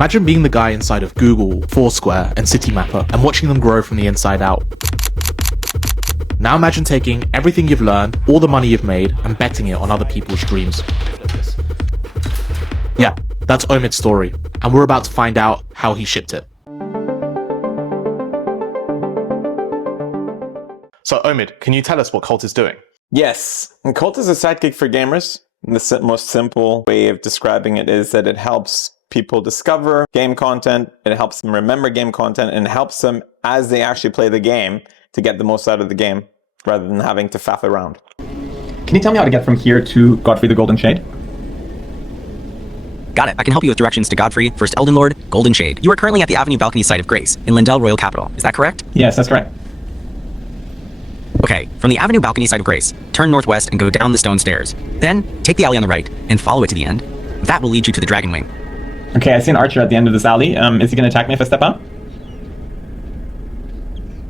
Imagine being the guy inside of Google, Foursquare, and Citymapper and watching them grow from the inside out. Now imagine taking everything you've learned, all the money you've made, and betting it on other people's dreams. Yeah, that's Omid's story, and we're about to find out how he shipped it. So Omid, can you tell us what Cult is doing? Yes, and Cult is a sidekick for gamers. The most simple way of describing it is that it helps people discover game content, it helps them remember game content, and it helps them as they actually play the game to get the most out of the game rather than having to faff around. Can you tell me how to get from here to Godfrey the Golden Shade? Got it. I can help you with directions to Godfrey, First Elden Lord, Golden Shade. You are currently at the Avenue Balcony site of Grace in Lindell Royal Capital. Is that correct? Yes, that's correct. Okay, from the Avenue Balcony side of Grace, turn northwest and go down the stone stairs. Then, take the alley on the right and follow it to the end. That will lead you to the Dragon Wing. Okay, I see an archer at the end of this alley. Is he going to attack me if I step out?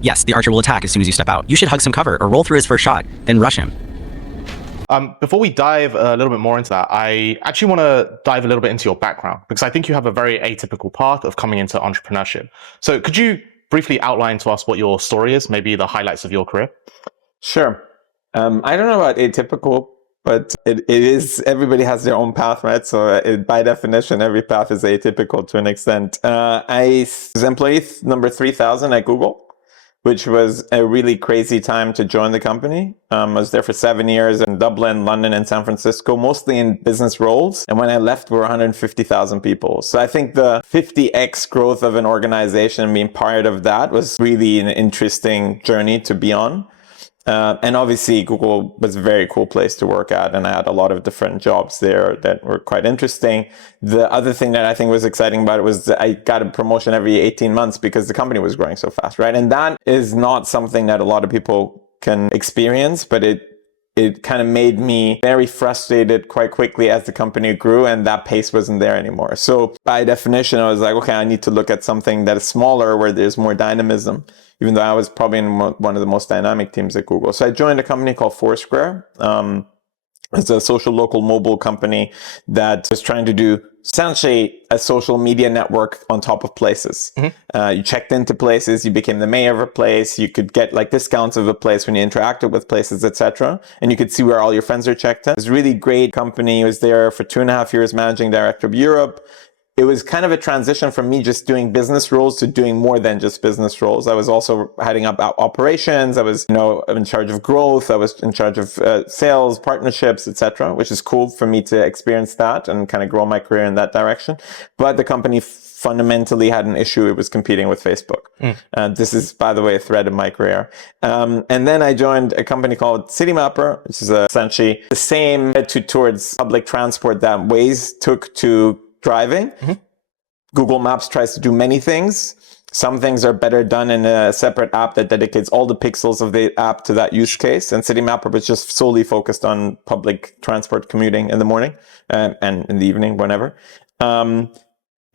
Yes, the archer will attack as soon as you step out. You should hug some cover or roll through his first shot, then rush him. Before we dive a little bit more into that, I actually want to dive a little bit into your background, because I think you have a very atypical path of coming into entrepreneurship. So could you briefly outline to us what your story is, maybe the highlights of your career? Sure. I don't know about atypical, but it is, everybody has their own path, right? So by definition, every path is atypical to an extent. I was employee number 3,000 at Google, which was a really crazy time to join the company. I was there for 7 years in Dublin, London, and San Francisco, mostly in business roles. And when I left, we were 150,000 people. So I think the 50x growth of an organization, being part of that, was really an interesting journey to be on. And obviously, Google was a very cool place to work at, and I had a lot of different jobs there that were quite interesting. The other thing that I think was exciting about it was that I got a promotion every 18 months because the company was growing so fast, right? And that is not something that a lot of people can experience, but it kind of made me very frustrated quite quickly as the company grew and that pace wasn't there anymore. So by definition, I was like, okay, I need to look at something that is smaller where there's more dynamism, even though I was probably in one of the most dynamic teams at Google. So I joined a company called Foursquare. It's a social local mobile company that was trying to do essentially a social media network on top of places. Mm-hmm. You checked into places, you became the mayor of a place, you could get like discounts of a place when you interacted with places, etc. And you could see where all your friends are checked in. It was a really great company. I was there for 2.5 years, managing director of Europe. It was kind of a transition from me just doing business roles to doing more than just business roles. I was also heading up operations. I was, in charge of growth. I was in charge of sales, partnerships, etc., which is cool for me to experience that and kind of grow my career in that direction. But the company fundamentally had an issue. It was competing with Facebook. This is, by the way, a thread in my career. And then I joined a company called Citymapper, which is essentially the same towards public transport that Waze took to driving. Mm-hmm. Google Maps tries to do many things. Some things are better done in a separate app that dedicates all the pixels of the app to that use case. And Citymapper was just solely focused on public transport commuting in the morning and in the evening, whenever. And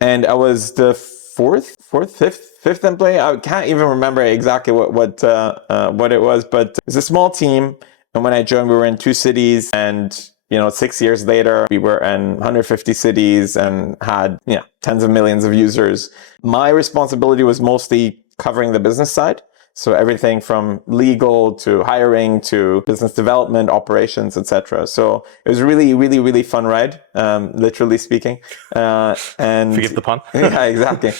I was the fifth employee. I can't even remember exactly what it was, but it was a small team. And when I joined, we were in 2 cities, and 6 years later, we were in 150 cities and had, tens of millions of users. My responsibility was mostly covering the business side. So everything from legal to hiring to business development, operations, etc. So it was really, really, really fun ride, literally speaking. And forgive the pun. Yeah, exactly.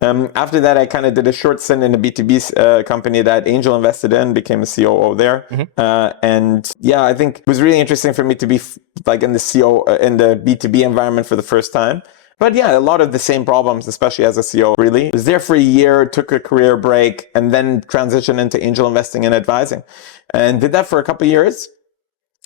After that, I kind of did a short stint in a B2B company that Angel invested in, became a COO there. Mm-hmm. And yeah, I think it was really interesting for me to be in the B2B environment for the first time. But yeah, a lot of the same problems, especially as a CEO, really. I was there for a year, took a career break, and then transitioned into angel investing and advising. And did that for a couple of years.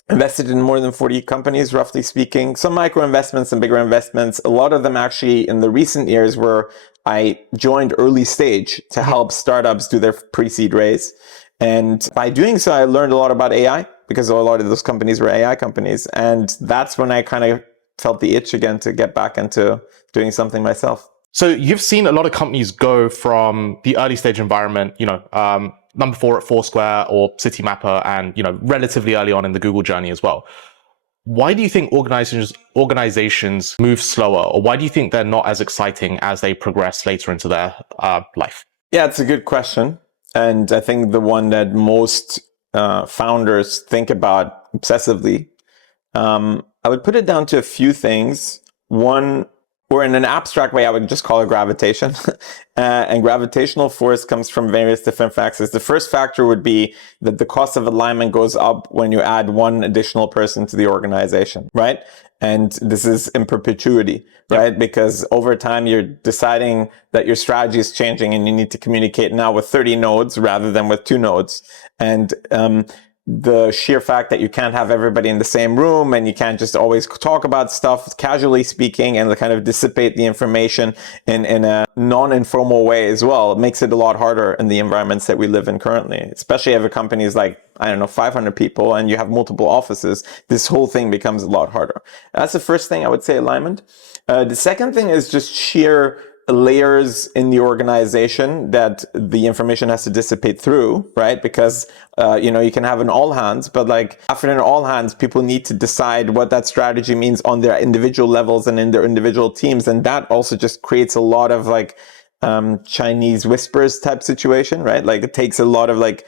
Invested in more than 40 companies, roughly speaking. Some micro investments and bigger investments. A lot of them actually in the recent years were I joined early stage to help startups do their pre-seed raise. And by doing so, I learned a lot about AI because a lot of those companies were AI companies. And that's when I kind of felt the itch again to get back into doing something myself. So you've seen a lot of companies go from the early stage environment, number 4 at Foursquare or Citymapper, and relatively early on in the Google journey as well. Why do you think organizations move slower, or why do you think they're not as exciting as they progress later into their life? Yeah, it's a good question. And I think the one that most founders think about obsessively. I would put it down to a few things. One, or in an abstract way, I would just call it gravitation. And gravitational force comes from various different factors. The first factor would be that the cost of alignment goes up when you add one additional person to the organization, right? And this is in perpetuity, right? Because over time, you're deciding that your strategy is changing and you need to communicate now with 30 nodes rather than with 2 nodes. And the sheer fact that you can't have everybody in the same room and you can't just always talk about stuff casually speaking and kind of dissipate the information in a non-informal way as well, it makes it a lot harder in the environments that we live in currently, especially if a company is like, I don't know, 500 people and you have multiple offices. This whole thing becomes a lot harder. That's the first thing I would say, alignment. The second thing is just sheer layers in the organization that the information has to dissipate through, right? Because, you can have an all hands, but like after an all hands, people need to decide what that strategy means on their individual levels and in their individual teams. And that also just creates a lot of like, Chinese whispers type situation, right? Like it takes a lot of like,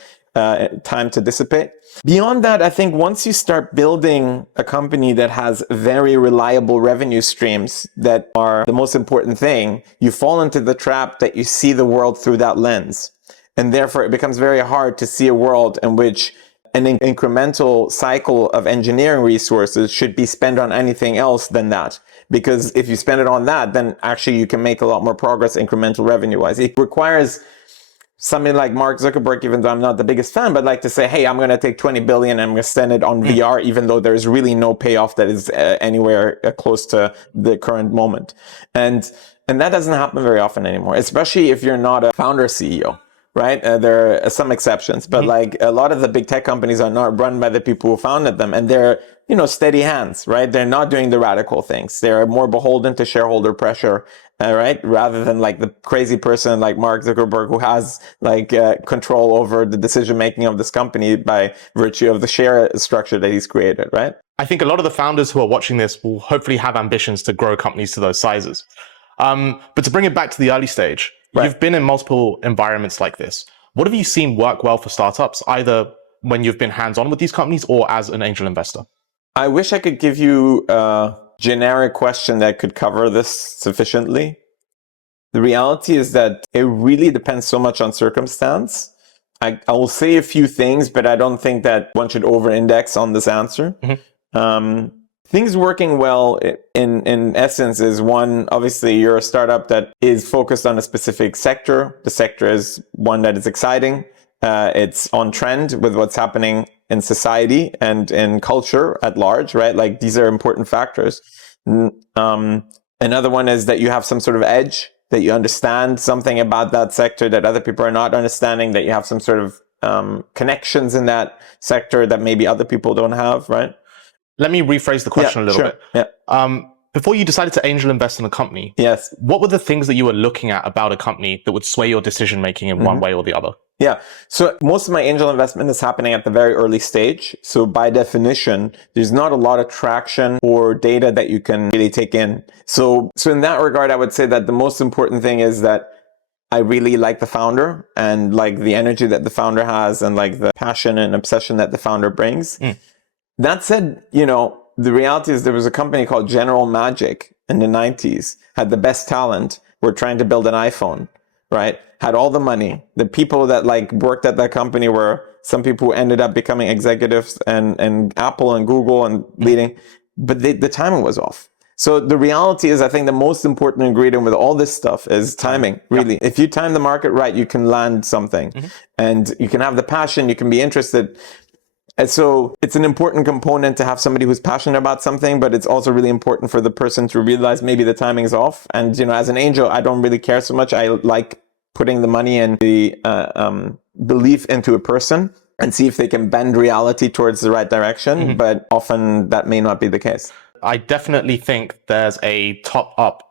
time to dissipate. Beyond that, I think once you start building a company that has very reliable revenue streams that are the most important thing, you fall into the trap that you see the world through that lens. And therefore, it becomes very hard to see a world in which an incremental cycle of engineering resources should be spent on anything else than that. Because if you spend it on that, then actually you can make a lot more progress incremental revenue-wise. It requires something like Mark Zuckerberg, even though I'm not the biggest fan, but like to say, hey, I'm going to take 20 billion and I'm going to spend it on VR, even though there's really no payoff that is anywhere close to the current moment. And that doesn't happen very often anymore, especially if you're not a founder CEO, right? There are some exceptions, but like a lot of the big tech companies are not run by the people who founded them, and they're, steady hands, right? They're not doing the radical things. They're more beholden to shareholder pressure, right? Rather than like the crazy person like Mark Zuckerberg who has like control over the decision making of this company by virtue of the share structure that he's created, right? I think a lot of the founders who are watching this will hopefully have ambitions to grow companies to those sizes. But to bring it back to the early stage, Right. You've been in multiple environments like this. What have you seen work well for startups, either when you've been hands-on with these companies or as an angel investor? I wish I could give you a generic question that could cover this sufficiently. The reality is that it really depends so much on circumstance. I will say a few things, but I don't think that one should over-index on this answer. Things working well in essence is one, obviously you're a startup that is focused on a specific sector. The sector is one that is exciting. It's on trend with what's happening in society and in culture at large, right? Like these are important factors. Another one is that you have some sort of edge, that you understand something about that sector that other people are not understanding, that you have some sort of connections in that sector that maybe other people don't have, right? Let me rephrase the question a little bit. Yeah. Before you decided to angel invest in a company, Yes. What were the things that you were looking at about a company that would sway your decision making in one way or the other? Yeah. So most of my angel investment is happening at the very early stage. So by definition, there's not a lot of traction or data that you can really take in. So in that regard, I would say that the most important thing is that I really like the founder and like the energy that the founder has and like the passion and obsession that the founder brings. That said, the reality is there was a company called General Magic in the 90s, had the best talent, were trying to build an iPhone, right? Had all the money. The people that like worked at that company were some people who ended up becoming executives and Apple and Google and leading, but the timing was off. So the reality is, I think the most important ingredient with all this stuff is timing, really. If you time the market right, you can land something and you can have the passion, you can be interested. And so it's an important component to have somebody who's passionate about something, but it's also really important for the person to realize maybe the timing is off. And, as an angel, I don't really care so much. I like putting the money and the belief into a person and see if they can bend reality towards the right direction. But often that may not be the case. I definitely think there's a top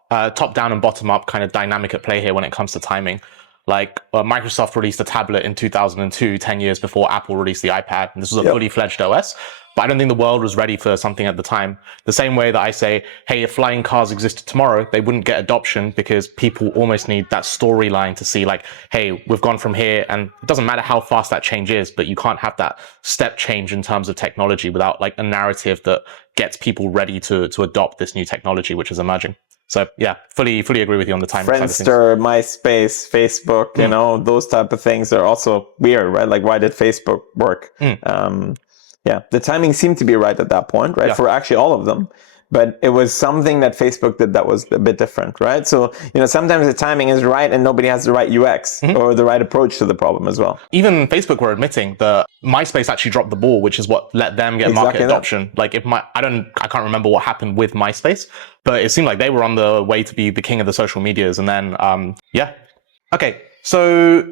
down and bottom up kind of dynamic at play here when it comes to timing. Like Microsoft released a tablet in 2002, 10 years before Apple released the iPad. And this was a fully fledged OS. But I don't think the world was ready for something at the time. The same way that I say, hey, if flying cars existed tomorrow, they wouldn't get adoption because people almost need that storyline to see like, hey, we've gone from here. And it doesn't matter how fast that change is, but you can't have that step change in terms of technology without like a narrative that gets people ready to adopt this new technology, which is emerging. So yeah, fully agree with you on the timing side of things. Friendster, MySpace, Facebook, you know, those type of things are also weird, right? Like, why did Facebook work? Yeah, the timing seemed to be right at that point, right? For actually all of them. But it was something that Facebook did that was a bit different, right? So, you know, sometimes the timing is right and nobody has the right UX or the right approach to the problem as well. Even Facebook were admitting that MySpace actually dropped the ball, which is what let them get market adoption. Like if I can't remember what happened with MySpace, but it seemed like they were on the way to be the king of the social medias. And then, Okay, so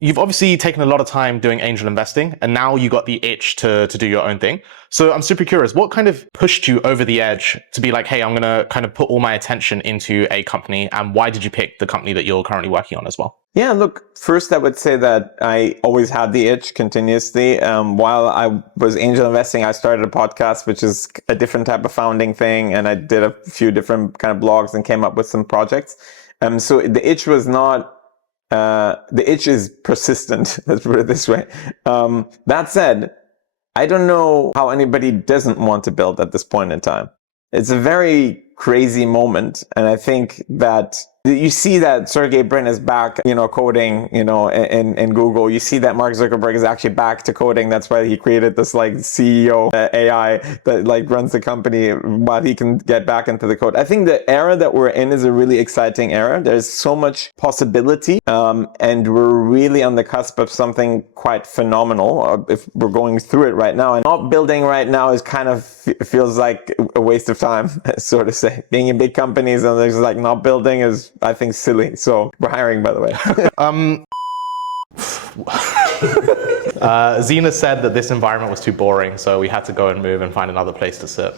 you've obviously taken a lot of time doing angel investing, and now you got the itch to do your own thing. So I'm super curious, what kind of pushed you over the edge to be like, hey, I'm going to kind of put all my attention into a company, and why did you pick the company that you're currently working on as well? Yeah, look, first I would say that I always had the itch continuously. While I was angel investing, I started a podcast, which is a different type of founding thing, and I did a few different kind of blogs and came up with some projects. So the itch was not the itch is persistent, let's put it this way. That said, I don't know how anybody doesn't want to build at this point in time. It's a very crazy moment. And I think that you see that Sergey Brin is back, coding, in Google. You see that Mark Zuckerberg is actually back to coding. That's why he created this CEO AI that runs the company while he can get back into the code. I think the era that we're in is a really exciting era. There's so much possibility, and we're really on the cusp of something quite phenomenal. If we're going through it right now, and not building right now is kind of feels like a waste of time, so to say. Being in big companies and there's not building is, I think, silly. So we're hiring, by the way. Zena said that this environment was too boring, so we had to go and move and find another place to sit.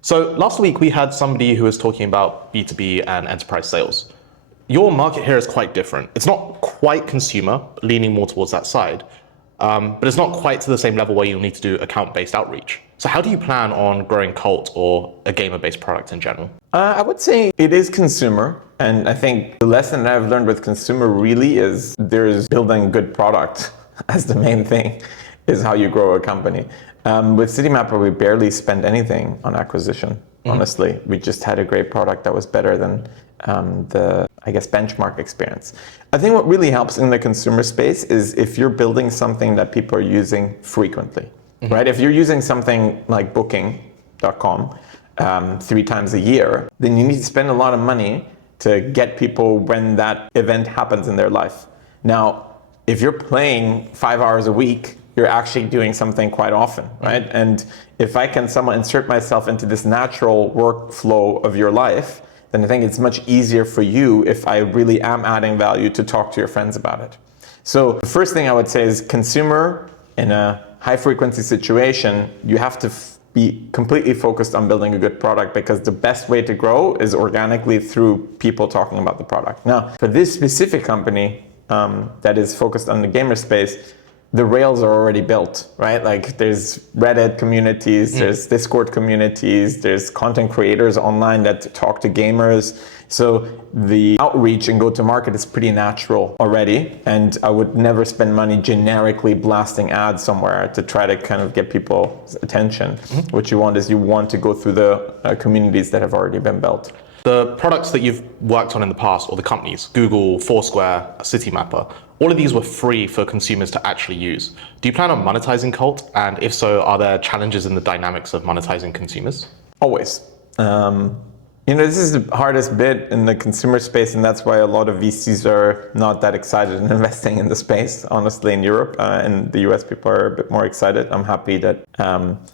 So last week we had somebody who was talking about B2B and enterprise sales. Your market here is quite different. It's not quite consumer, leaning more towards that side, but it's not quite to the same level where you'll need to do account-based outreach. So how do you plan on growing Cult or a gamer-based product in general? I would say it is consumer. And I think the lesson that I've learned with consumer really is there's building a good product as the main thing is how you grow a company. With Citymapper, we barely spend anything on acquisition, honestly. We just had a great product that was better than the benchmark experience. I think what really helps in the consumer space is if you're building something that people are using frequently, right? If you're using something like booking.com 3 times a year, then you need to spend a lot of money to get people when that event happens in their life. Now, if you're playing 5 hours a week, you're actually doing something quite often, right? And if I can somehow insert myself into this natural workflow of your life, then I think it's much easier for you if I really am adding value to talk to your friends about it. So the first thing I would say is consumer in a high frequency situation, you have to be completely focused on building a good product because the best way to grow is organically through people talking about the product. Now, for this specific company that is focused on the gamer space, the rails are already built, right? Like there's Reddit communities, there's Discord communities, there's content creators online that talk to gamers. So the outreach and go-to-market is pretty natural already. And I would never spend money generically blasting ads somewhere to try to kind of get people's attention. What you want is you want to go through the communities that have already been built. The products that you've worked on in the past, or the companies, Google, Foursquare, Citymapper, all of these were free for consumers to actually use. Do you plan on monetizing Cult? And if so, are there challenges in the dynamics of monetizing consumers? Always. This is the hardest bit in the consumer space, and that's why a lot of VCs are not that excited in investing in the space. Honestly, in Europe and the US, people are a bit more excited. I'm happy that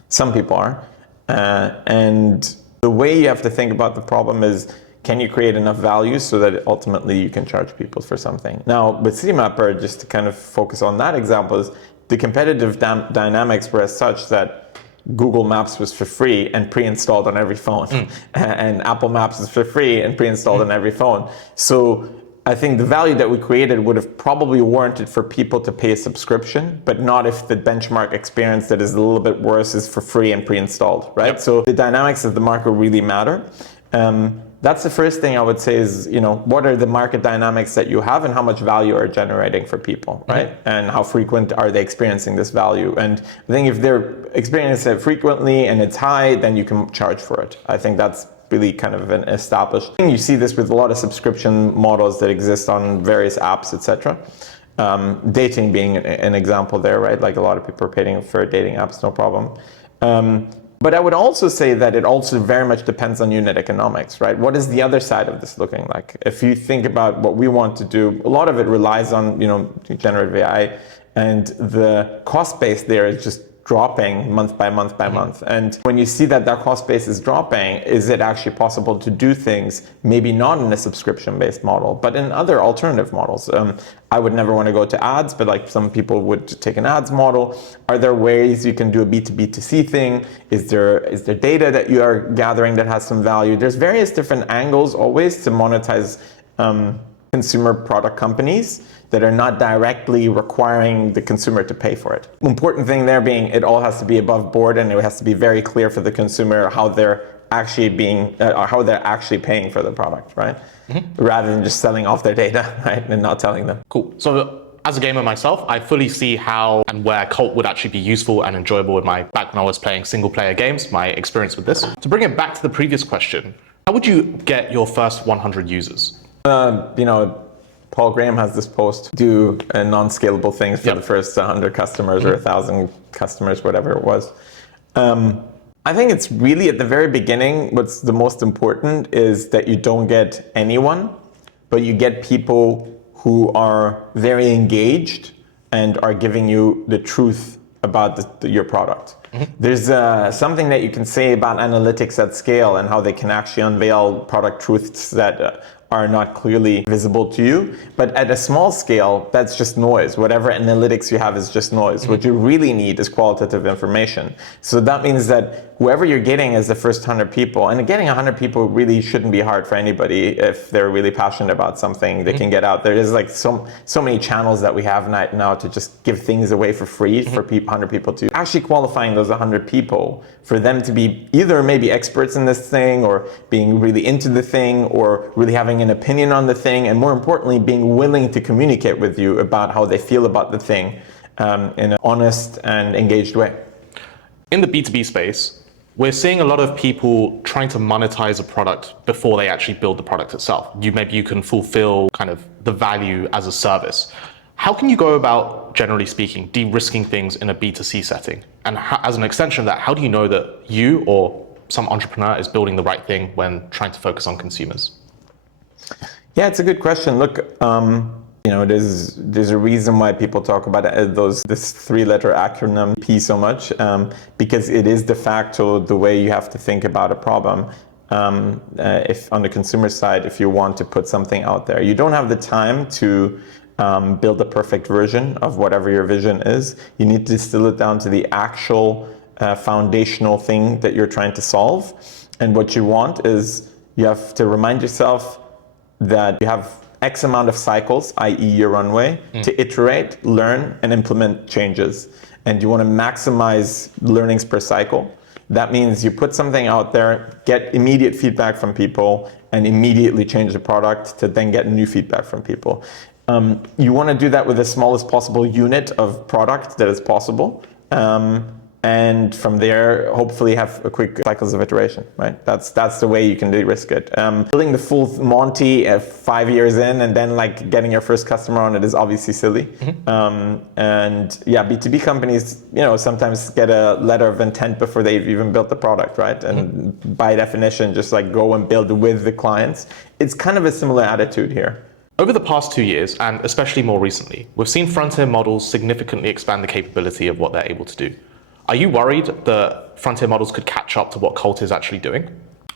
some people are. And the way you have to think about the problem is, can you create enough value so that ultimately you can charge people for something? Now, with Citymapper, just to kind of focus on that example, is the competitive dynamics were as such that Google Maps was for free and pre-installed on every phone. And Apple Maps is for free and pre-installed on every phone. So I think the value that we created would have probably warranted for people to pay a subscription, but not if the benchmark experience that is a little bit worse is for free and pre-installed, right? Yep. So the dynamics of the market really matter. That's the first thing I would say is, what are the market dynamics that you have and how much value are generating for people, right? Mm-hmm. And how frequent are they experiencing this value? And I think if they're experiencing it frequently and it's high, then you can charge for it. I think that's really kind of an established thing. You see this with a lot of subscription models that exist on various apps, etc. Dating being an example there, right? Like a lot of people are paying for dating apps, no problem. But I would also say that it also very much depends on unit economics, right? What is the other side of this looking like? If you think about what we want to do, a lot of it relies on, generative AI, and the cost base there is just dropping month by month by month. And when you see that cost base is dropping, is it actually possible to do things, maybe not in a subscription-based model, but in other alternative models? I would never want to go to ads, but like some people would take an ads model. Are there ways you can do a B2B2C thing? Is there data that you are gathering that has some value? There's various different angles always to monetize consumer product companies that are not directly requiring the consumer to pay for it. Important thing there being it all has to be above board and it has to be very clear for the consumer how they're actually paying for the product, right? Mm-hmm. Rather than just selling off their data, right, and not telling them. Cool. So as a gamer myself, I fully see how and where Cult would actually be useful and enjoyable back when I was playing single player games, my experience with this. To bring it back to the previous question, how would you get your first 100 users? Paul Graham has this post, do non-scalable things for the first 100 customers or 1,000 customers, whatever it was. I think it's really at the very beginning, what's the most important is that you don't get anyone, but you get people who are very engaged and are giving you the truth about your product. Mm-hmm. There's something that you can say about analytics at scale and how they can actually unveil product truths that are not clearly visible to you. But at a small scale, that's just noise. Whatever analytics you have is just noise. Mm-hmm. What you really need is qualitative information. So that means that whoever you're getting as the first 100 people, and getting 100 people really shouldn't be hard for anybody if they're really passionate about something, they can get out there. There's like so many channels that we have now to just give things away for free for 100 people to actually qualifying those 100 people for them to be either maybe experts in this thing or being really into the thing or really having an opinion on the thing, and more importantly, being willing to communicate with you about how they feel about the thing in an honest and engaged way. In the B2B space, we're seeing a lot of people trying to monetize a product before they actually build the product itself. Maybe you can fulfill kind of the value as a service. How can you go about, generally speaking, de-risking things in a B2C setting? And as an extension of that, how do you know that you or some entrepreneur is building the right thing when trying to focus on consumers? Yeah, it's a good question. Look, there's a reason why people talk about this three-letter acronym P so much, because it is de facto the way you have to think about a problem. If on the consumer side, if you want to put something out there, you don't have the time to build a perfect version of whatever your vision is. You need to distill it down to the actual foundational thing that you're trying to solve. And what you want is you have to remind yourself that you have X amount of cycles, i.e. your runway, to iterate, learn, and implement changes. And you want to maximize learnings per cycle. That means you put something out there, get immediate feedback from people, and immediately change the product to then get new feedback from people. You want to do that with the smallest possible unit of product that is possible. And from there, hopefully have a quick cycles of iteration, right? That's the way you can de-risk it. Building the full Monty 5 years in and then like getting your first customer on it is obviously silly. Mm-hmm. And yeah, B2B companies, sometimes get a letter of intent before they've even built the product, right? And by definition, just like go and build with the clients. It's kind of a similar attitude here. Over the past 2 years, and especially more recently, we've seen frontier models significantly expand the capability of what they're able to do. Are you worried that frontier models could catch up to what Cult is actually doing?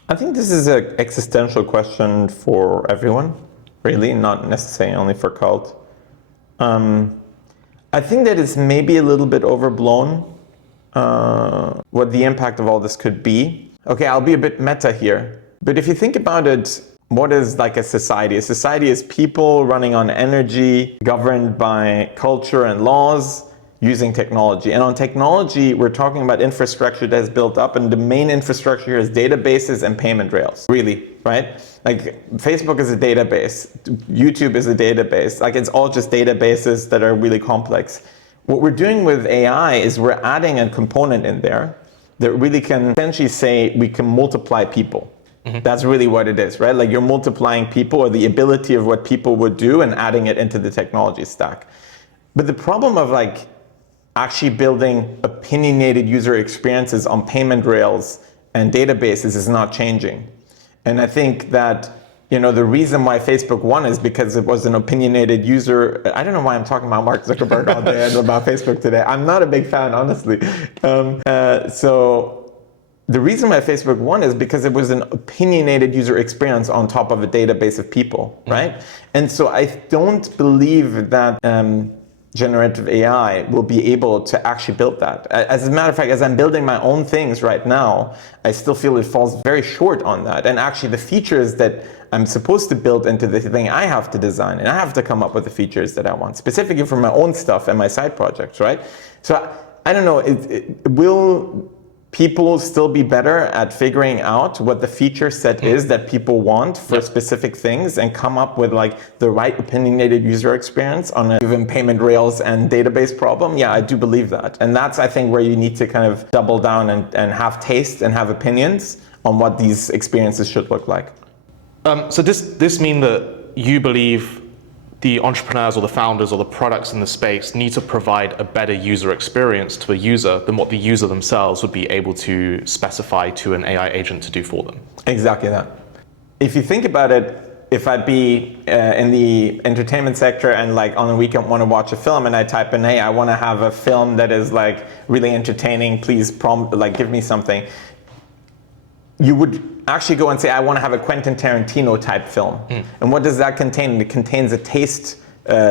I think this is an existential question for everyone, really, not necessarily only for Cult. I think that it's maybe a little bit overblown what the impact of all this could be. Okay, I'll be a bit meta here, but if you think about it, what is like a society? A society is people running on energy, governed by culture and laws, using technology. And on technology, we're talking about infrastructure that is built up, and the main infrastructure here is databases and payment rails, really, right? Like Facebook is a database, YouTube is a database, like it's all just databases that are really complex. What we're doing with AI is we're adding a component in there that really can essentially say we can multiply people. That's really what it is, right? Like you're multiplying people, or the ability of what people would do, and adding it into the technology stack. But the problem of like actually building opinionated user experiences on payment rails and databases is not changing. And I think that, you know, the reason why Facebook won is because it was an opinionated user. I don't know why I'm talking about Mark Zuckerberg all day and about Facebook today. I'm not a big fan, honestly. So the reason why Facebook won is because it was an opinionated user experience on top of a database of people, right? And so I don't believe that generative AI will be able to actually build that. As a matter of fact, as I'm building my own things right now, I still feel it falls very short on that. And actually the features that I'm supposed to build into the thing I have to design, and I have to come up with the features that I want, specifically for my own stuff and my side projects, right? So I don't know, will people still be better at figuring out what the feature set is that people want for specific things, and come up with like the right opinionated user experience on a given payment rails and database problem? Yeah, I do believe that. And that's, I think, where you need to kind of double down and have taste and have opinions on what these experiences should look like. So this mean that you believe the entrepreneurs or the founders or the products in the space need to provide a better user experience to a user than what the user themselves would be able to specify to an AI agent to do for them? Exactly that. If you think about it, if I'd be in the entertainment sector and like on a weekend want to watch a film, and I type in, hey, I want to have a film that is like really entertaining, please give me something. You would actually go and say, I want to have a Quentin Tarantino type film. And what does that contain? It contains a taste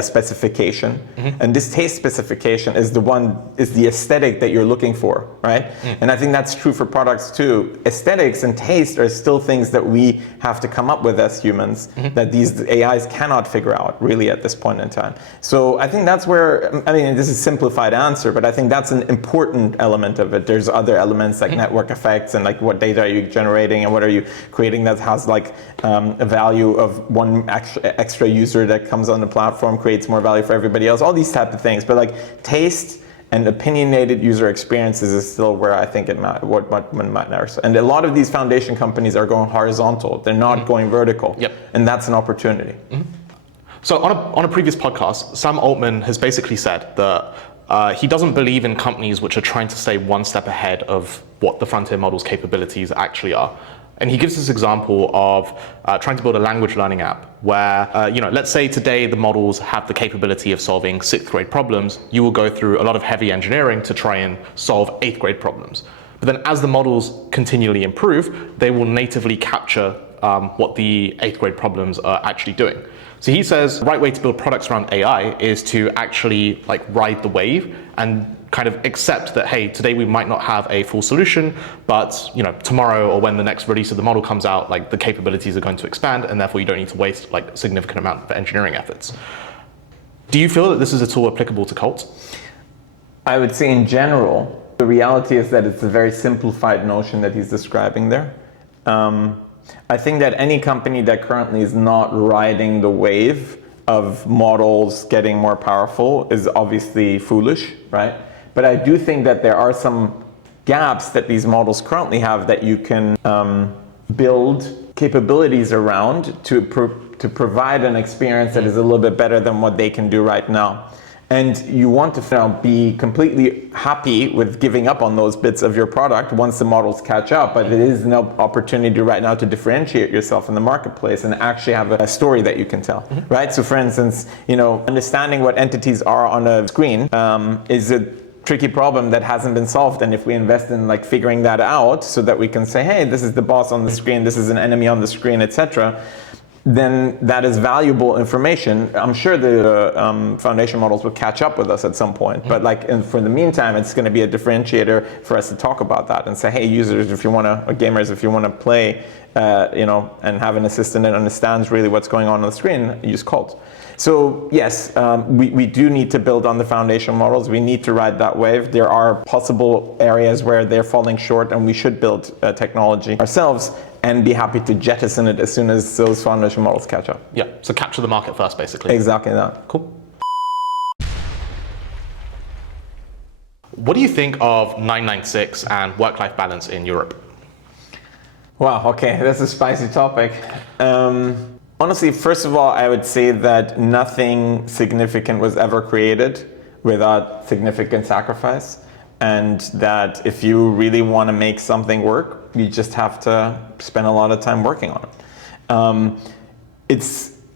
specification. And this taste specification is the aesthetic that you're looking for, right? And I think that's true for products too. Aesthetics and taste are still things that we have to come up with as humans, that these AIs cannot figure out really at this point in time. So I think that's where, I mean, this is a simplified answer, but I think that's an important element of it. There's other elements like network effects, and like what data are you generating and what are you creating that has like a value of one extra user that comes on the platform creates more value for everybody else, all these type of things. But like taste and opinionated user experiences is still where I think what matters. And a lot of these foundation companies are going horizontal. They're not going vertical. And that's an opportunity. So on a previous podcast, Sam Altman has basically said that he doesn't believe in companies which are trying to stay one step ahead of what the frontier model's capabilities actually are. And he gives this example of trying to build a language learning app where, let's say today the models have the capability of solving 6th grade problems. You will go through a lot of heavy engineering to try and solve 8th grade problems. But then as the models continually improve, they will natively capture what the 8th grade problems are actually doing. So he says the right way to build products around AI is to actually like ride the wave and kind of accept that, hey, today we might not have a full solution, but tomorrow or when the next release of the model comes out, like the capabilities are going to expand, and therefore you don't need to waste like a significant amount of engineering efforts. Do you feel that this is at all applicable to cults? I would say in general, the reality is that it's a very simplified notion that he's describing there. I think that any company that currently is not riding the wave of models getting more powerful is obviously foolish, right? But I do think that there are some gaps that these models currently have that you can build capabilities around to provide an experience that is a little bit better than what they can do right now. And you want to be completely happy with giving up on those bits of your product once the models catch up. But it is an opportunity right now to differentiate yourself in the marketplace and actually have a story that you can tell, right? So for instance, understanding what entities are on a screen is a tricky problem that hasn't been solved. And if we invest in like figuring that out so that we can say, hey, this is the boss on the screen, this is an enemy on the screen, etc., then that is valuable information. I'm sure the foundation models will catch up with us at some point, but for the meantime, it's going to be a differentiator for us to talk about that and say, hey, users, if you want to, or gamers, if you want to play, and have an assistant that understands really what's going on the screen, use Cult. So yes, we do need to build on the foundation models. We need to ride that wave. There are possible areas where they're falling short, and we should build technology ourselves and be happy to jettison it as soon as those foundation models catch up. Yeah, so capture the market first, basically. Exactly that. Cool. What do you think of 996 and work-life balance in Europe? Wow, okay, that's a spicy topic. Honestly, first of all, I would say that nothing significant was ever created without significant sacrifice, and that if you really want to make something work, you just have to spend a lot of time working on it.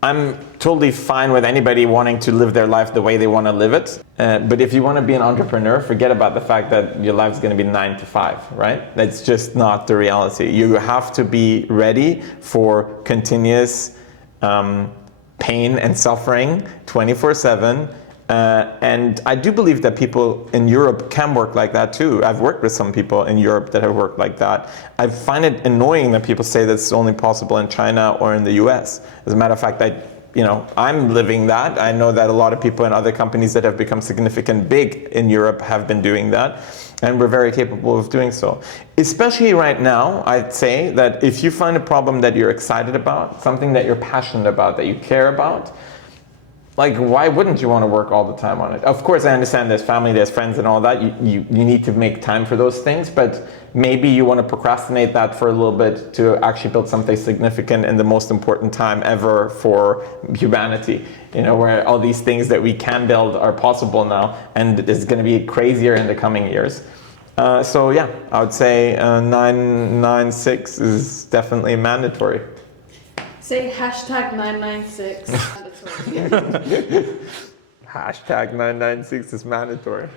I'm totally fine with anybody wanting to live their life the way they want to live it. But if you want to be an entrepreneur, forget about the fact that your life is going to be 9 to 5, right? That's just not the reality. You have to be ready for continuous pain and suffering 24/7. And I do believe that people in Europe can work like that too. I've worked with some people in Europe that have worked like that. I find it annoying that people say that's only possible in China or in the US. As a matter of fact, I'm living that. I know that a lot of people in other companies that have become significant big in Europe have been doing that. And we're very capable of doing so. Especially right now, I'd say that if you find a problem that you're excited about, something that you're passionate about, that you care about, why wouldn't you want to work all the time on it? Of course, I understand there's family, there's friends and all that. You need to make time for those things, but maybe you want to procrastinate that for a little bit to actually build something significant in the most important time ever for humanity. Where all these things that we can build are possible now, and it's going to be crazier in the coming years. So yeah, I would say 996 is definitely mandatory. Say hashtag 996. Hashtag 996 is mandatory.